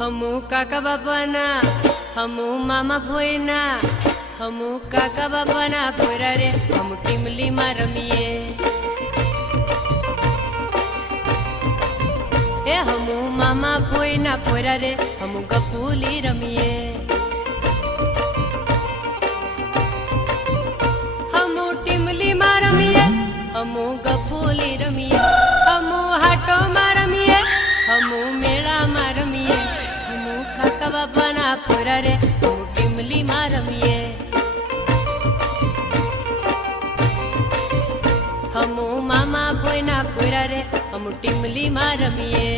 हमू काका बापाना हमू मामा भोयना हमू काका बापाना पोरा रे हम टीमली में रमीए ए हमू मामा भोयना पोरा रे हम गपूली रमीए हमू टीमली में रमीए हमू गपूली रमीए हमू हाटो में रमीए हमू मेला में रमीए हमू काका बापाना पोरा रे हम टीमली में रमीए हमू मामा भोयना पोरा रे हम टीमली में रमीए।